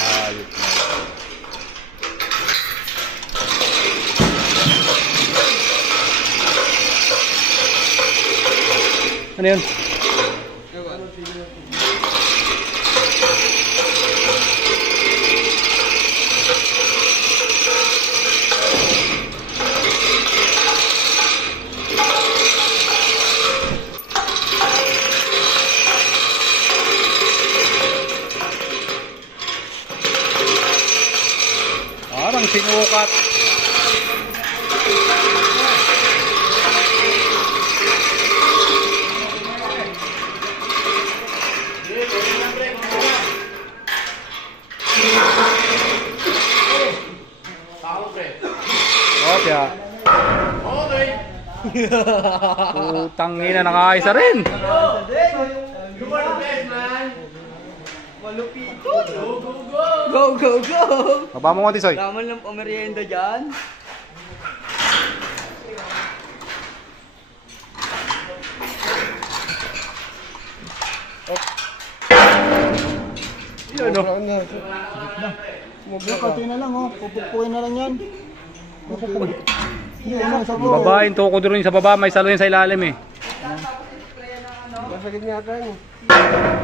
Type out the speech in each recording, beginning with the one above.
Ayos na. Ano yun? Parang sinukat. Okay. Putang ina, nakaisa rin. Malupito. Go, go, go. Baba mo konti, Soy. Raman lang pamerienda dyan. Yan o. Konti na lang, oh. Pupukpuin na lang yan. Pupukpuin. Baba, yung toko doon sa baba. May salo yun sa ilalim eh. Masakit niya ka yun.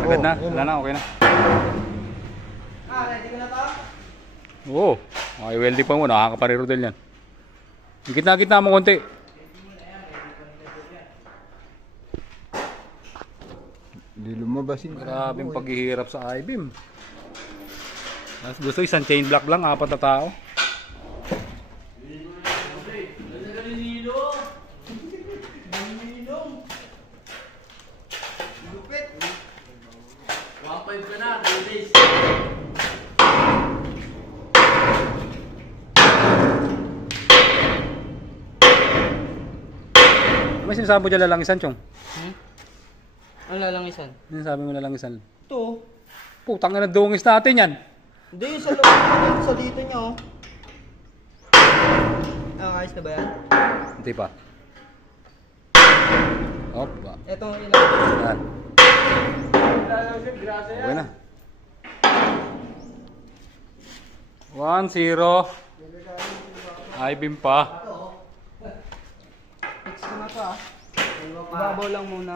Agad na? Wala na, okay na. Ready ka na to? Oo. Okay, welding pa mo. Nakakaparero din yan. Gitna-gitna mo konti. Hindi lumabasin. Grabing paghihirap sa I-beam. Gusto isang chain block lang, 4 na tao. Lupit. 1.5 ka na, 3 days. May sinasabi mo dyan lalangisan, Chong? Ano lalangisan? Ano sinasabi mo lalangisan? Ito. Putang na dungis natin yan. Hindi, sa loob sa dito niya, oh. Ayos na ba yan? Hindi pa. Opa. Ito ilang. Yan. Okay na. 1-0. I-beam pa. Fix ko na to, ah. Ibabaw lang muna.